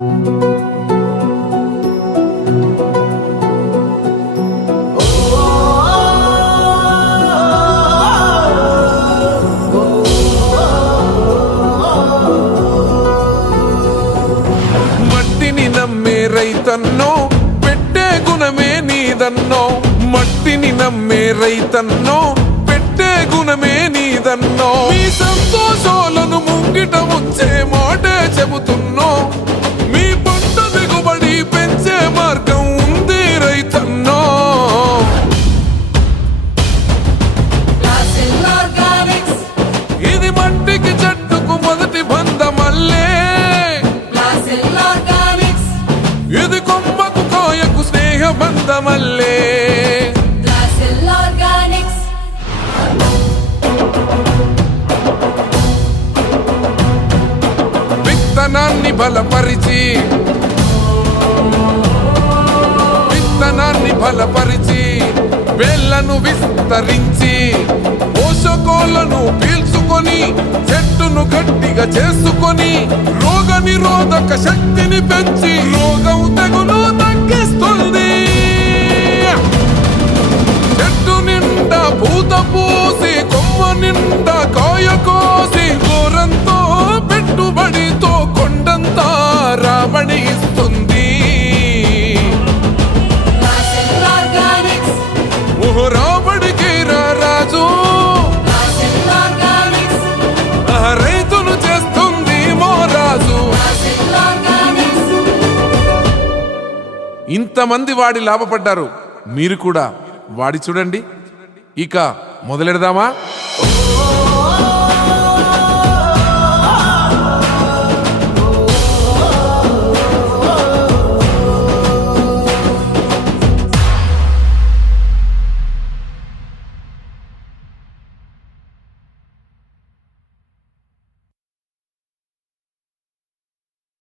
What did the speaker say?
మట్టిని నమ్మే రైతన్నో పెట్టే గుణమే నీదన్నో. మట్టిని నమ్మే రైతన్నో పెట్టే గుణమే నీదన్నో. మీ సంతోషాలను ముంగిట ఉంచే మాటే చెబుతున్నో. విత్తనాన్ని బలపరిచి విత్తనాన్ని బలపరిచి వేళ్ళను విస్తరించి పోషకోలను పీల్చుకొని చెట్టును గట్టిగా చేసుకొని రోగ నిరోధక శక్తిని పెంచి ఇంతమంది వాడి లాభపడ్డారు. మీరు కూడా వాడి చూడండి. ఇక మొదలెడదామా?